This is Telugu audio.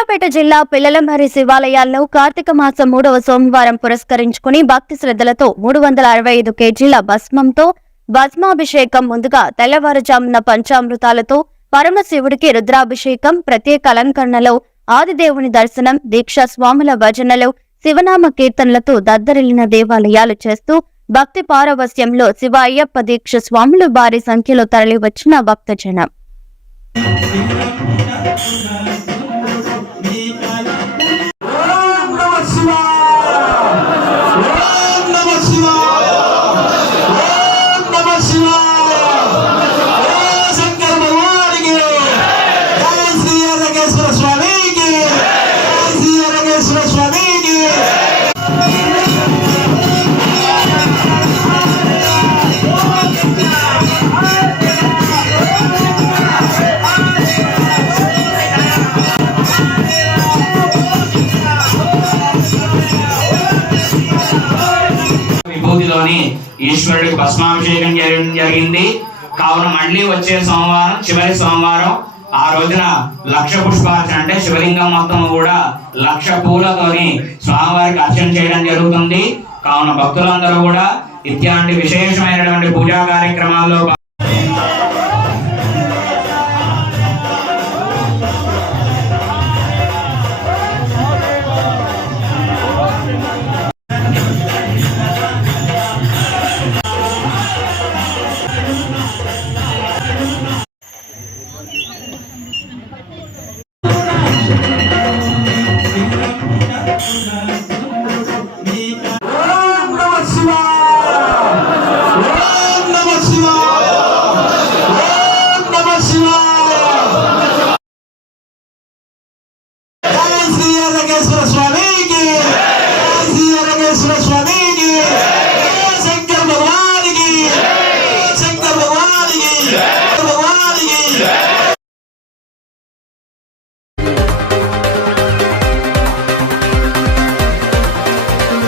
సూర్యాపేట జిల్లా పిల్లలమర్రి శివాలయాల్లో కార్తీక మాసం మూడవ సోమవారం పురస్కరించుకుని భక్తి శ్రద్ధలతో మూడు వందల అరవై ఐదు కేజీల భస్మంతో భస్మాభిషేకం ముందుగా తెల్లవారుజామున పంచామృతాలతో పరమశివుడికి రుద్రాభిషేకం ప్రత్యేక అలంకరణలో ఆదిదేవుని దర్శనం దీక్షా స్వాముల భజనలు శివనామ కీర్తనలతో దద్దరిల్లిన దేవాలయాలు చేస్తూ భక్తి పారవస్యంలో శివ అయ్యప్ప దీక్ష స్వాములు భారీ సంఖ్యలో తరలివచ్చిన భక్తజనం. శ్రీ అరగేశ్వర విభూతిలోని ఈశ్వరుడికి భస్మాభిషేకం చేయడం జరిగింది. కావున మళ్ళీ వచ్చే సోమవారం చివరి సోమవారం ఆ రోజున లక్ష పుష్పార్చన అంటే శివలింగం మొత్తం కూడా లక్ష పూలతోని స్వామివారికి అర్చన చేయడం జరుగుతుంది. కావున భక్తులందరూ కూడా ఇత్యాది విశేషమైనటువంటి పూజా కార్యక్రమాల్లో Deus.